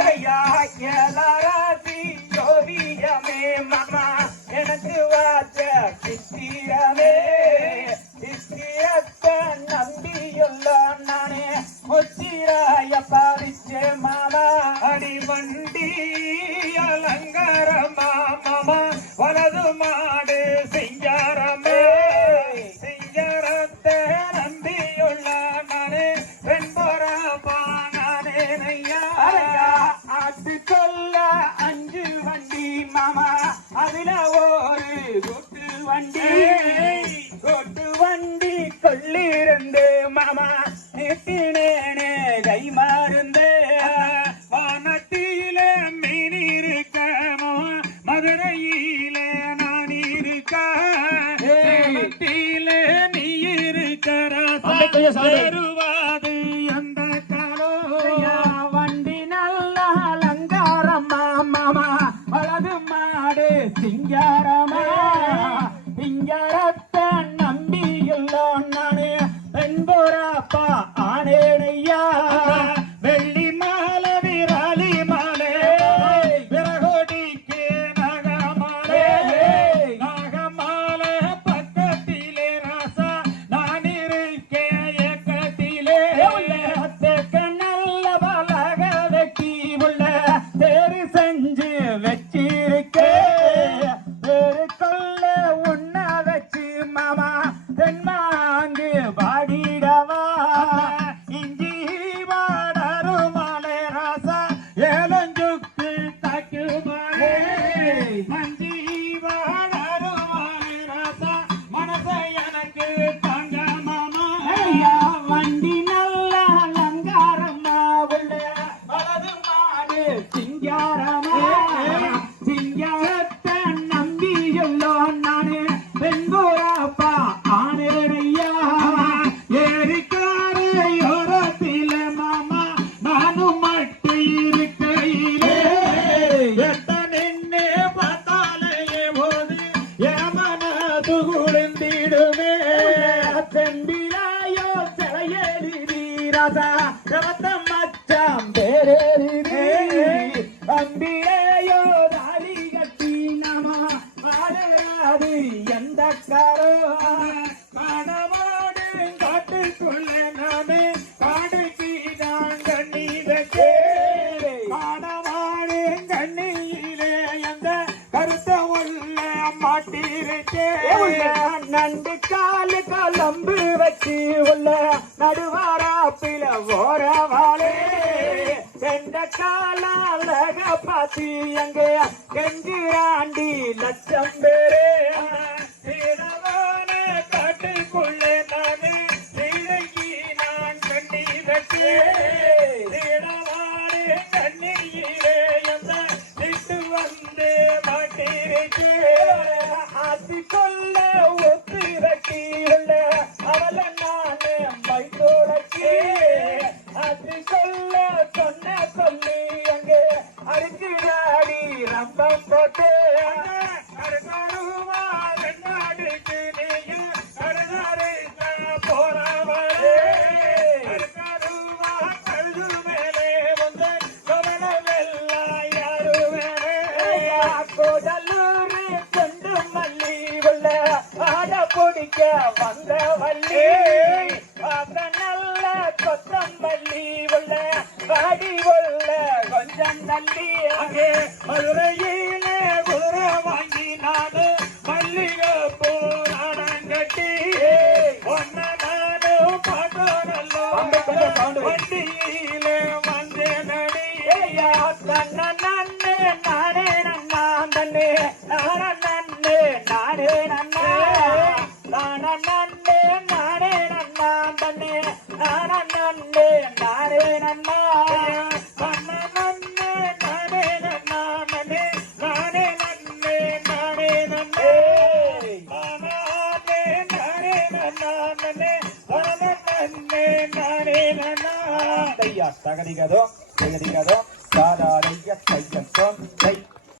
வாழையா எல்லாராசி ஓவியமே மாமா எனக்கு வாச்ச சித்திரமே. சித்திரத்தை நம்பியுள்ளான் நானே. முத்திராய மாமா அடி வண்டி அதுல ஒரு கொட்டு வண்டி. கொட்டு வண்டி சொல்லிருந்து மாமா நிறுத்தினேனே கை மாறுந்த. வானத்தில மீன் இருக்க மதுரையில நான் இருக்க. நீ இருக்கிற no. குளிர்ந்திடுமே செம்பிலாயோ சிலையெழுதி ராசா ரவத்தம் மச்சாம் அம்பியே மாட்டிருக்கேன் நண்டு கால கலம்பு வச்சு உள்ள நடுவாரா பில ஓரவாளே. எந்த கால அழக பாத்தி எங்க கெஞ்சிராண்டி லட்சம் பேரே. You birthday. பறிக்க வந்த வள்ளி பார்த்த நல்ல கொத்தம்பள்ளி உள்ள வாடி உள்ள கொஞ்சம் தள்ளி. அங்கே மதுரையிலே குதிரை வாங்கி நானு மல்லிகை போராடம் கட்டி. ஒன்ன நானும் பாட்டு நல்ல தகதிகதோ தகதிகதோ சாதாரிய கையத்தோ கை